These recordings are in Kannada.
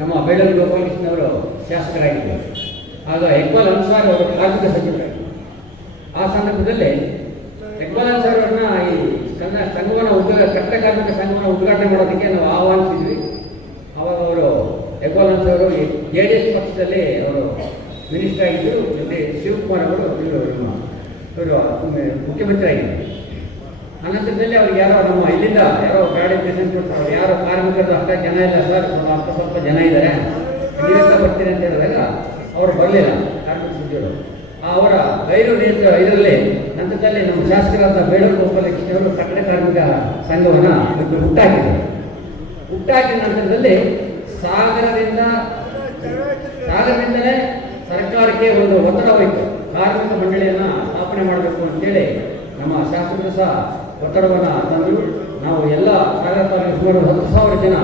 ನಮ್ಮ ಬೈಲೂರು ಗೋಪಾಲಕೃಷ್ಣವರು ಶಾಸಕರಾಗಿದ್ದರು. ಆಗ ಹೆಕ್ಬಾಲ್ ಅನ್ಸಾರ್ ಅವರು ಕಾರ್ಮಿಕ ಸಚಿವರಾಗಿದ್ದರು. ಆ ಸಂದರ್ಭದಲ್ಲಿ ಹೆಕ್ಬಾಲ್ ಅನ್ಸಾರ್ ಅವ್ರನ್ನ ಈ ಕನ್ನಡ ಸಂಘವನ್ನು ಉದ್ಘಾ, ಕಟ್ಟ ಕಾರ್ಮಿಕ ಸಂಘವನ್ನು ಉದ್ಘಾಟನೆ ಮಾಡೋದಕ್ಕೆ ನಾವು ಆಹ್ವಾನಿಸಿದ್ವಿ. ಅವಾಗ ಅವರು ಹೆಕ್ಬಾಲ್ ಅನ್ಸಾರ್ ಅವರು ಜೆ ಡಿ ಎಸ್ ಪಕ್ಷದಲ್ಲಿ ಅವರು ಮಿನಿಸ್ಟರ್ ಆಗಿದ್ದರು. ಜೊತೆ ಶಿವಕುಮಾರ್ ಅವರು ಇವರು ಮುಖ್ಯಮಂತ್ರಿ ಆಗಿದ್ದರು ಅನಂತರದಲ್ಲಿ ಅವ್ರಿಗೆ ಯಾರೋ ನಮ್ಮ ಇಲ್ಲಿಂದ ಯಾರೋ ಗಾಡಿ ಪ್ರೆಸೆಂಟ್ ಕೊಡ್ತಾರೆ. ಯಾರೋ ಕಾರ್ಮಿಕರು ಅಷ್ಟ ಜನ ಇಲ್ಲ ಸರ್, ಸ್ವಲ್ಪ ಸ್ವಲ್ಪ ಜನ ಇದ್ದಾರೆ ನೀವೆಲ್ಲ ಬರ್ತೀನಿ ಅಂತ ಹೇಳಿದಾಗ ಅವರು ಬರಲಿಲ್ಲ ಕಾರ್ಮಿಕ ಸಚಿವರು. ಅವರ ಗೈರು ಇದರಲ್ಲಿ ನಂತರದಲ್ಲಿ ನಮ್ಮ ಶಾಸಕರಾದ ಬೇಡೂರು ಗೋಪಾಲಕೃಷ್ಣವರು ಕಟ್ಟಡ ಕಾರ್ಮಿಕ ಸಂಘವನ್ನು ಹುಟ್ಟಾಕಿದೆ ಹುಟ್ಟಾಕಿದ ನಂತರದಲ್ಲಿ ಸಾಗರದಿಂದ, ಸಾಗರದಿಂದಲೇ ಸರ್ಕಾರಕ್ಕೆ ಒಂದು ಒತ್ತಡ ಹೋಯಿತು. ಕಾರ್ಮಿಕ ಮಂಡಳಿಯನ್ನು ಸ್ಥಾಪನೆ ಮಾಡಬೇಕು ಅಂತೇಳಿ ನಮ್ಮ ಶಾಸಕರು ಸಹ ಒತ್ತಡವನ್ನು ತಂದು ನಾವು ಎಲ್ಲ ತಾಲೂಕು ಸುಮಾರು ಹತ್ತು ಸಾವಿರ ಜನ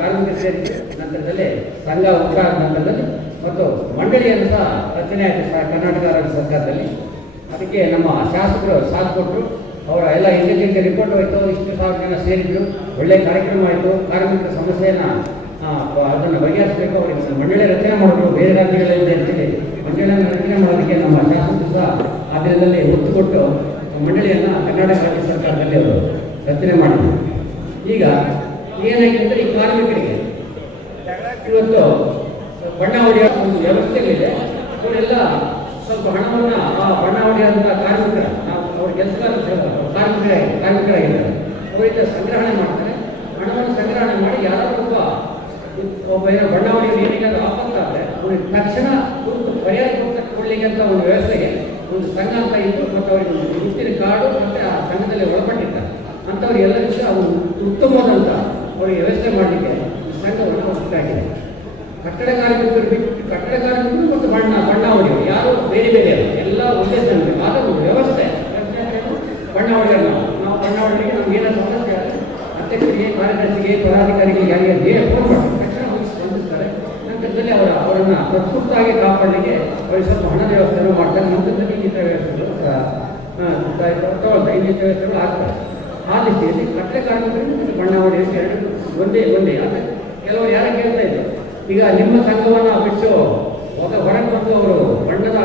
ಕಾರ್ಮಿಕರು ಸೇರಿ ನಂತರದಲ್ಲಿ ಸಂಘ ಉಂಟಾದ ನಂತರದಲ್ಲಿ ಮತ್ತು ಮಂಡಳಿಯನ್ನು ಸಹ ರಚನೆ ಆಯಿತು ಸಹ ಕರ್ನಾಟಕ ರಾಜ್ಯ ಸರ್ಕಾರದಲ್ಲಿ. ಅದಕ್ಕೆ ನಮ್ಮ ಶಾಸಕರು ಸಾಥ್ ಕೊಟ್ಟರು ಅವರ ಎಲ್ಲ ಇಂಜಿನಿಯರಿಂಗ್ ರಿಪೋರ್ಟ್ ಹೋಯಿತು, ಇಷ್ಟು ಸಾವಿರ ಜನ ಸೇರಿದ್ರು. ಒಳ್ಳೆ ಕಾರ್ಯಕ್ರಮ ಆಯಿತು. ಕಾರ್ಮಿಕರ ಸಮಸ್ಯೆಯನ್ನು ಅದನ್ನು ಬಗೆಹರಿಸಬೇಕು. ಅವರಿಗೆ ಮಂಡಳಿ ರಚನೆ ಮಾಡಿದ್ರು ಬೇರೆ ರಾಜ್ಯಗಳಲ್ಲಿ ಅಂತೇಳಿ ಮಂಡಳಿಯನ್ನು ರಚನೆ ಮಾಡೋದಕ್ಕೆ ನಮ್ಮ ಶಾಸಕರು ಸಹ ಆ ದಿನದಲ್ಲಿ ಒತ್ತು ಕೊಟ್ಟು ಮಂಡಳಿಯನ್ನು ಕರ್ನಾಟಕ ರಾಜ್ಯ ಸರ್ಕಾರದಲ್ಲಿ ಅವರು ರಚನೆ ಮಾಡಿದ್ರು. ಈಗ ಏನಾಗಿದೆ ಅಂದರೆ ಈ ಕಾರ್ಮಿಕರಿಗೆ? ಇವತ್ತು ಬಣ್ಣ ಹೊಡೆಯೋ ಒಂದು ವ್ಯವಸ್ಥೆಗಳಿದೆ. ಅವರೆಲ್ಲ ಸ್ವಲ್ಪ ಹಣವನ್ನು, ಆ ಬಣ್ಣ ಹೊಡೆಯುವಂಥ ಕಾರ್ಮಿಕರ, ನಾವು ಅವ್ರ ಕೆಲಸಗಾರ ಕಾರ್ಮಿಕರಾಗಿ ಕಾರ್ಮಿಕರಾಗಿದ್ದಾರೆ. ಅವರಿಂದ ಸಂಗ್ರಹಣೆ ಮಾಡ್ತಾರೆ. ಹಣವನ್ನು ಸಂಗ್ರಹಣೆ ಮಾಡಿ ಯಾರಾದರೂ ಒಬ್ಬ ಒಬ್ಬ ಏನೋ ಬಣ್ಣ ಹೊಡೆಯೋದು ಏನಿಗೆ ಆಪತ್ತಾದ್ರೆ, ಅವ್ರಿಗೆ ತಕ್ಷಣ ಪರಿಹಾರ ಕೊಡ್ಲಿಕ್ಕೆ ಅಂತ ಒಂದು ವ್ಯವಸ್ಥೆಗೆ ಒಂದು ಸಂಘ ಅಂತ ಇದ್ದು ಮತ್ತು ಅವರಿಗೆ ಒಂದು ಗುರುತಿನ ಕಾರ್ಡು ಮತ್ತು ಆ ಸಂಘದಲ್ಲಿ ಒಳಪಟ್ಟಿದ್ದ ಅಂಥವ್ರಿಗೆಲ್ಲರಿಗೂ ಸಹ ಅವರು ಉತ್ತಮವಾದಂಥ ಅವರಿಗೆ ವ್ಯವಸ್ಥೆ ಮಾಡಲಿಕ್ಕೆ ಈ ಸಂಘವನ್ನು ಹೊಸದಾಗಿದೆ ಕಟ್ಟಡ ಕಾರ್ಮಿಕರು ಬಿಟ್ಟು ಕಟ್ಟಡ ಕಾರ್ಮಿಕರು ಮತ್ತು ಬಣ್ಣ ಬಣ್ಣ ಹೊಡೆಯೋರು ಯಾರು ಬೇರೆ ಬೇರೆ ಅಲ್ಲ, ಎಲ್ಲ ಒಂದೇ ಸಂಘ ಆದ ಒಂದು ವ್ಯವಸ್ಥೆ. ಬಣ್ಣ ಹೊಡೆಯೋರು ನಾವು ಬಣ್ಣ ಹೊಡೆಯಲಿಕ್ಕೆ ನಮ್ಗೆ ಏನೋ ಅಧ್ಯಕ್ಷರಿಗೆ, ಕಾರ್ಯದರ್ಶಿಗೆ, ಪದಾಧಿಕಾರಿಗಳಿಗೆ ಯಾರಿಗೆ ಬೇರೆ ಫೋನ್ ಮಾಡಿ ತಕ್ಷಣ ಹೋಗಿ ಸ್ಪಂದಿಸ್ತಾರೆ ನಂತರದಲ್ಲಿ ಅವರ ಅವರನ್ನು ಪ್ರಸ್ತುತವಾಗಿ ಕಾಪಾಡಲಿಕ್ಕೆ ಅವರಿಗೆ ಸ್ವಲ್ಪ ಹಣದ ವ್ಯವಸ್ಥೆಯನ್ನು ಮಾಡ್ತಾರೆ. ನಂತರದಲ್ಲಿ ಇನ್ನಿತರ ವ್ಯವಸ್ಥೆಗಳು ತಗೊಳ್ತಾರೆ ಇನ್ನಿತರ ವ್ಯವಸ್ಥೆಗಳು ಆಗ್ತವೆ. ಆ ರೀತಿಯಲ್ಲಿ ಕಟ್ಟಲೆ ಕಾರ್ಮಿಕರು ಮತ್ತು ಬಣ್ಣ ಹೊಡೆಯೋದು ಎರಡು ಒಂದೇ ಒಂದೇ. ಆದರೆ ಕೆಲವರು ಯಾರು ಕೇಳ್ತಾ ಇದ್ರು? ಈಗ ನಿಮ್ಮ ಸಂಘವನ್ನು ಬಿಟ್ಟು ಒಂದು ಹೊರಗೆ ಬಂದು ಅವರು ಬಣ್ಣದ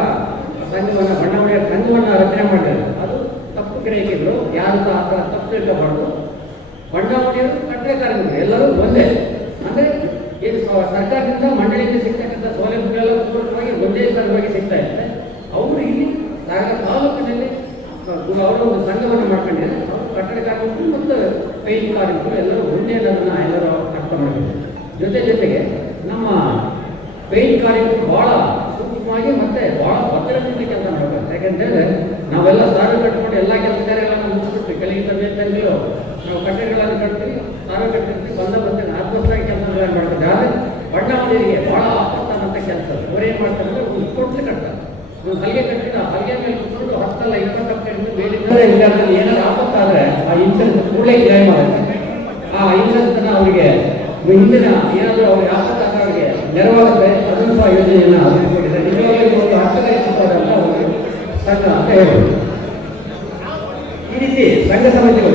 ಸಂಘವನ್ನು, ಬಣ್ಣ ಹೊಡೆಯ ಸಂಘವನ್ನು ರಚನೆ ಮಾಡಿದ್ರು ಅದು ತಪ್ಪು ಗ್ರಹಿಕೆಗಳು. ಯಾರು ಆ ಥರ ತಪ್ಪು ತಿಳ್ಕೊಬಾರ್ದು. ಬಣ್ಣ ಹೊಡೆಯೋದು ಕಟ್ಟಲೆ ಕಾರ್ಮಿಕರು. ಎಲ್ಲರೂ ಒಂದೇ. ಸರ್ಕಾರದಿಂದ ಮಂಡಳಿಯಿಂದ ಸಿಗ್ತಕ್ಕಂಥ ಸೌಲಭ್ಯಗಳೆಲ್ಲ ಪೂರ್ಣವಾಗಿ ಒಂದೇ ಸ್ಥಳವಾಗಿ ಸಿಗ್ತಾ ಇದೆ. ಅವರು ಇಲ್ಲಿ ಸಾಗರ ತಾಲೂಕಿನಲ್ಲಿ ಅವರು ಒಂದು ಸಂಘವನ್ನು ಮಾಡ್ಕೊಂಡಿದ್ದಾರೆ. ಅವರು ಕಟ್ಟಡ ಕಾರ್ಮಿಕರು ಮತ್ತು ಪೈಂಟ್ ಕಾರ್ಮಿಕರು ಎಲ್ಲರೂ ಒಂದೇ ಅನ್ನೋದನ್ನು ಎಲ್ಲರೂ ಅರ್ಥ ಮಾಡಬೇಕು ಜೊತೆ ಜೊತೆಗೆ ನಮ್ಮ ಪೈಂಟ್ ಕಾರ್ಮಿಕರು ಬಹಳ ಸೂಕ್ಷ್ಮವಾಗಿ ಮತ್ತೆ ಬಹಳ ಭದ್ರತೆಯಿಂದ ಕೆಲಸ ಮಾಡಬೇಕು ಯಾಕಂತೇಳಿದ್ರೆ ನಾವೆಲ್ಲ ಸಾರು ಕಟ್ಕೊಂಡು ಎಲ್ಲ ಕೆಲಸ ಕಾರ್ಯಗಳನ್ನು ಮುಗಿಸ್ಬಿಟ್ಟು ಕೆಲಗಿಂತ ಬೇಕಂತಲೂ ನಾವು ಕಟ್ಟಡಗಳನ್ನು ಕಟ್ತೀವಿ ಸಾರು ಕಟ್ಟಿರ್ತೀವಿ ಬಂದ ಬಂದ ಆತ್ಮಸ್ಥಾಗಿ ಕೆಲಸಗಳನ್ನು ಮಾಡ್ತೀವಿ ಆದರೆ ಮಂದಿರಿಗೆ ಬಹಳ ಆಪತ್ತಾದಂಥ ಕೆಲಸ ಅವ್ರು ಏನು ಮಾಡ್ತಾರೆ ಅಂದರೆ ಕೊಟ್ಟು ಕಟ್ತಾರೆ. ನೀವು ಹಲ್ಗೆ ಕಟ್ಟಿದ ಹಲ್ಗೆ ಮೇಲೆ ಕುತ್ಕೊಂಡು ಹತ್ತಲ್ಲ ಇಪ್ಪತ್ತಕ್ಕಂಡು ಮೇಲಿಂದ ಇಲ್ಲಾಂದ್ರೆ ಏನಾದ್ರು ಆಪತ್ತಾದ್ರೆ ಆ ಇನ್ಸೂರೆನ್ಸ್ ಕೂಡಲೇ ಕ್ಲೈಮ್ ಆಗುತ್ತೆ ಆ ಇನ್ಸೂರೆನ್ಸ್ ಅವರಿಗೆ ಹಿಂದಿನ ಏನಾದರೂ ಅವ್ರಿಗೆ ಆಪತ್ತಾಗ ಅವರಿಗೆ ನೆರವಾಗುತ್ತೆ. ಅದನ್ನು ಸಹ ಯೋಜನೆಯನ್ನು ಹಮ್ಮಿಕೊಂಡಿದೆ ನಿಜವಾಗ್ಲೂ ಒಂದು ಅಂತ ಅವರು ಸಂಘ ಅಂತ ಹೇಳ್ಬೋದು. ಈ ರೀತಿ ಸಂಘ ಸಮಿತಿಗಳು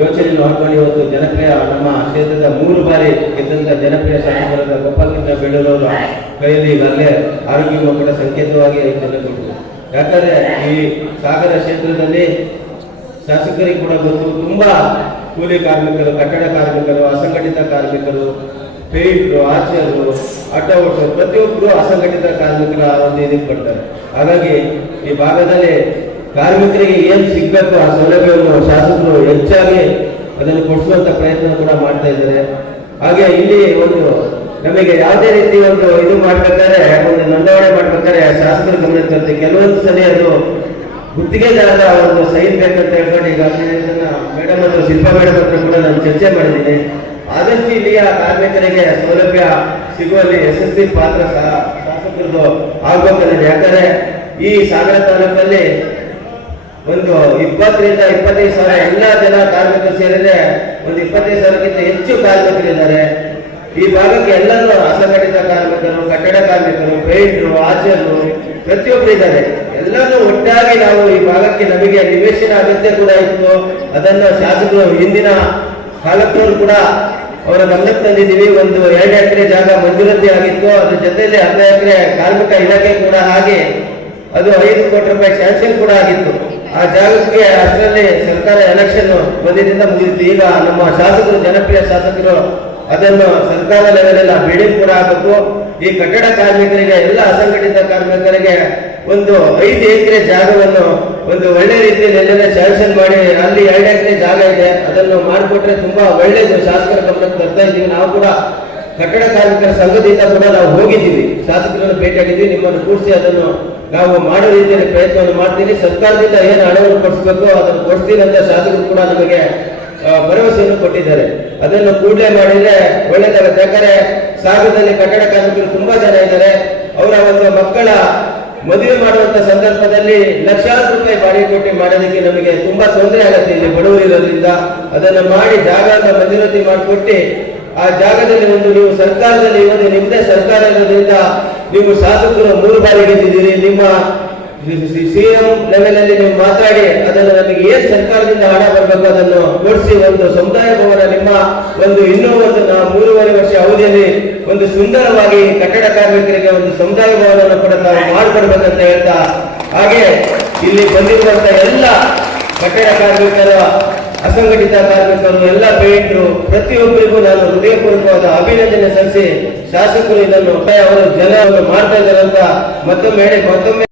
ಯೋಚನೆಯನ್ನು ಹಾಕೊಂಡು ಇವತ್ತು ಜನಪ್ರಿಯ ನಮ್ಮ ಕ್ಷೇತ್ರದ ಮೂರು ಬಾರಿ ಗೆದ್ದಂತ ಜನಪ್ರಿಯ ಶಾಸಕರಾದ ಗೋಪಾಲಕೃಷ್ಣ ಬೆಳ್ಳೂರವರ ಕೈಯಲ್ಲಿ ಈಗಾಗಲೇ ಆರೋಗ್ಯ ಕೂಡ ಸಂಕೇತವಾಗಿ ಯಾಕಂದ್ರೆ ಈ ಸಾಗರ ಕ್ಷೇತ್ರದಲ್ಲಿ ಶಾಸಕರಿಗೆ ಕೂಡ ಗೊತ್ತು, ತುಂಬಾ ಕೂಲಿ ಕಾರ್ಮಿಕರು, ಕಟ್ಟಡ ಕಾರ್ಮಿಕರು, ಅಸಂಘಟಿತ ಕಾರ್ಮಿಕರು ಪೇಂಟ್ರು ಆಚಾರ್ಯರು ಆಟೋ ಓಡಿಸೋರು ಪ್ರತಿಯೊಬ್ಬರು ಅಸಂಘಟಿತ ಕಾರ್ಮಿಕರ ಒಂದು ಇದಕ್ಕೆ ಬರ್ತಾರೆ. ಹಾಗಾಗಿ ಈ ಭಾಗದಲ್ಲಿ ಕಾರ್ಮಿಕರಿಗೆ ಏನು ಸಿಗ್ಬೇಕು ಆ ಸೌಲಭ್ಯವನ್ನು ಶಾಸಕರು ಹೆಚ್ಚಾಗಿ ಅದನ್ನು ಕೊಡಿಸುವಂತ ಪ್ರಯತ್ನ ಕೂಡ ಮಾಡ್ತಾ ಇದ್ದಾರೆ. ಹಾಗೆ ಇಲ್ಲಿ ಒಂದು ನಮಗೆ ಯಾವುದೇ ರೀತಿ ಒಂದು ಇದು ಮಾಡ್ಬೇಕಾದ್ರೆ, ಒಂದು ನೋಂದಾವಣೆ ಮಾಡ್ಬೇಕಾದ್ರೆ ಶಾಸಕರು ಗಮನ ತರುತ್ತೆ ಕೆಲವೊಂದು ಸಲ ಅದು ಗುತ್ತಿಗೆದಾರರ ಒಂದು ಸೈನ್ ಬೇಕಂತ ಹೇಳ್ಕೊಂಡು ಈಗ ಮೇಡಮ್ ಹತ್ರ ಶಿಲ್ಪ ಮೇಡಮ್ ಹತ್ರ ಕೂಡ ನಾನು ಚರ್ಚೆ ಮಾಡಿದ್ದೀನಿ. ಆದಷ್ಟು ಇಲ್ಲಿಯ ಕಾರ್ಮಿಕರಿಗೆ ಸೌಲಭ್ಯ ಸಿಗುವಲ್ಲಿ ಯಶಸ್ವಿ ಪಾತ್ರ ಸಹ ಶಾಸಕರದು ಆಗ್ಬೇಕನ್ನೋದು ಯಾಕಂದ್ರೆ ಈ ಸಾಗರ ತಾಲೂಕಲ್ಲಿ ಒಂದು ಇಪ್ಪತ್ತರಿಂದ ಇಪ್ಪತ್ತೈದು ಸಾವಿರ ಎಲ್ಲ ಜನ ಕಾರ್ಮಿಕರು ಸೇರಿದ್ರೆ ಒಂದು ಇಪ್ಪತ್ತೈದು ಸಾವಿರಕ್ಕಿಂತ ಹೆಚ್ಚು ಕಾರ್ಮಿಕರಿದ್ದಾರೆ ಈ ಭಾಗಕ್ಕೆ ಎಲ್ಲರೂ ಅಸಂಘಟಿತ ಕಾರ್ಮಿಕರು, ಕಟ್ಟಡ ಕಾರ್ಮಿಕರು, ಪೇಂಟ್ರು ಆಚರು ಪ್ರತಿಯೊಬ್ಬರು ಇದ್ದಾರೆ. ಎಲ್ಲರೂ ಒಟ್ಟಾಗಿ ನಾವು ಈ ಭಾಗಕ್ಕೆ ನಮಗೆ ನಿವೇಶನ ಅಗತ್ಯ ಕೂಡ ಇತ್ತು. ಅದನ್ನು ಶಾಸಕರು ಹಿಂದಿನ ಕಾಲಕ್ಕೂ ಕೂಡ ಅವರ ಗಮನಕ್ಕೆ ತಂದಿದ್ದೀವಿ ಒಂದು ಎರಡು ಎಕರೆ ಜಾಗ ಮಂಜೂರಾತಿ ಆಗಿತ್ತು. ಅದ್ರ ಜೊತೆಯಲ್ಲಿ ಅರ್ಧ ಎಕರೆ ಕಾರ್ಮಿಕ ಇಲಾಖೆ ಕೂಡ ಹಾಗೆ ಅದು ಐದು ಕೋಟಿ ರೂಪಾಯಿ ಸ್ಯಾಂಕ್ಷನ್ ಕೂಡ ಆಗಿತ್ತು. ಆ ಜಾಗಕ್ಕೆ ಅದರಲ್ಲಿ ಸರ್ಕಾರ ಎಲೆಕ್ಷನ್ ಬಂದಿದ್ದರಿಂದ ಮುಗಿದಿತ್ತು. ಈಗ ನಮ್ಮ ಶಾಸಕರು, ಜನಪ್ರಿಯ ಶಾಸಕರು ಅದನ್ನು ಸರ್ಕಾರ ಲೆವೆಲ್ ಆ ಬಿಲ್ಡಿಂಗ್ ಕೂಡ ಆಗಬೇಕು ಈ ಕಟ್ಟಡ ಕಾರ್ಮಿಕರಿಗೆ, ಎಲ್ಲ ಅಸಂಘಟಿತ ಕಾರ್ಮಿಕರಿಗೆ ಒಂದು ಐದು ಎಕರೆ ಜಾಗವನ್ನು ಒಂದು ಒಳ್ಳೆ ರೀತಿಯಲ್ಲಿ ಎಲ್ಲೆಲ್ಲ ಸ್ಯಾಂಕ್ಷನ್ ಮಾಡಿ, ಅಲ್ಲಿ ಎರಡು ಎಕರೆ ಜಾಗ ಇದೆ. ಅದನ್ನು ಮಾಡಿಕೊಟ್ರೆ ತುಂಬಾ ಒಳ್ಳೆಯದು. ಶಾಸಕರ ಗಮನಕ್ಕೆ ಬರ್ತಾ ಇದ್ದೀವಿ. ನಾವು ಕೂಡ ಕಟ್ಟಡ ಕಾರ್ಮಿಕರ ಸಂಘದಿಂದ ಕೂಡ ನಾವು ಹೋಗಿದ್ದೀವಿ. ಶಾಸಕರನ್ನು ಭೇಟಿಯಾಗಿದ್ದೀವಿ ನಿಮ್ಮನ್ನು ಕೂಡಿಸಿ ಅದನ್ನು ನಾವು ಮಾಡೋ ರೀತಿಯಲ್ಲಿ ಪ್ರಯತ್ನವನ್ನು ಮಾಡ್ತೀನಿ ಸರ್ಕಾರದಿಂದ ಏನು ಹಣವನ್ನು ಕೊಡಿಸ್ಬೇಕು, ಅದನ್ನು ಕೊಡಿಸ್ತೀನಿ ಅಂತ ಶಾಸಕರು ಕೂಡ ನಮಗೆ ಭರವಸೆಯನ್ನು ಕೊಟ್ಟಿದ್ದಾರೆ. ಅದನ್ನು ಕೂಡಲೇ ಮಾಡಿದ್ರೆ ಒಳ್ಳೇದಾಗುತ್ತೆ. ಯಾಕಂದ್ರೆ ಸಾಗರದಲ್ಲಿ ಕಟ್ಟಡ ಕಾರ್ಮಿಕರು ತುಂಬಾ ಜನ ಇದ್ದಾರೆ. ಅವರ ಒಂದು ಮಕ್ಕಳ ಮದುವೆ ಮಾಡುವಂತ ಸಂದರ್ಭದಲ್ಲಿ ಲಕ್ಷಾಂತರ ರೂಪಾಯಿ ಬಾಡಿಗೆ ಕೊಟ್ಟು ಮಾಡೋದಕ್ಕೆ ನಮಗೆ ತುಂಬಾ ತೊಂದರೆ ಆಗುತ್ತೆ ಇಲ್ಲಿ ಬಡವರು ಇರೋದ್ರಿಂದ. ಅದನ್ನು ಮಾಡಿ ಜಾಗವನ್ನು ಮಂಜೂರಾತಿ ಮಾಡಿಕೊಟ್ಟು ಆ ಜಾಗದಲ್ಲಿ ಒಂದು ನೀವು ಸರ್ಕಾರದಲ್ಲಿ ಒಂದು ನಿಮ್ಮದೇ ಸರ್ಕಾರ ಇರೋದ್ರಿಂದ ನೀವು ಶಾಸಕರು ಮೂರು ಬಾರಿ ಹಿಡಿದಿದ್ದೀರಿ ನಿಮ್ಮ ಸಿಎಂ ಲೆವೆಲ್ ಅಲ್ಲಿ ನೀವು ಮಾತಾಡಿ ಅದನ್ನು ನಮಗೆ ಏನ್ ಸರ್ಕಾರದಿಂದ ಹಣ ಬರಬೇಕು ಅದನ್ನು ಕೊಡಿಸಿ ಒಂದು ಸಮುದಾಯ ಭವನ ನಿಮ್ಮ ಒಂದು ಇನ್ನೂ ಒಂದು ಮೂರುವರೆ ವರ್ಷ ಅವಧಿಯಲ್ಲಿ ಒಂದು ಸುಂದರವಾಗಿ ಕಟ್ಟಡ ಕಾರ್ಮಿಕರಿಗೆ ಒಂದು ಸಮುದಾಯ ಭವನವನ್ನು ಕೂಡ ನಾವು ಮಾಡಿಕೊಡ್ಬೇಕಂತ ಹೇಳ್ತಾ ಹಾಗೆ ಇಲ್ಲಿ ಬಂದಿರುವಂತ ಎಲ್ಲ ಕಟ್ಟಡ ಕಾರ್ಮಿಕರ ಅಸಂಘಟಿತ ಕಾರ್ಮಿಕರು, ಎಲ್ಲ ಪೇಂಟ್ರು ಪ್ರತಿಯೊಬ್ಬರಿಗೂ ನಾನು ಹೃದಯಪೂರ್ವಕವಾದ ಅಭಿನಂದನೆ ಸಲ್ಲಿಸಿ ಶಾಸಕರು ಇದನ್ನು ಅವರು ಜನರನ್ನು ಮಾಡ್ತಾ ಇದ್ದಾರೆ ಅಂತ ಮತ್ತೊಮ್ಮೆ ಹೇಳಿ, ಮತ್ತೊಮ್ಮೆ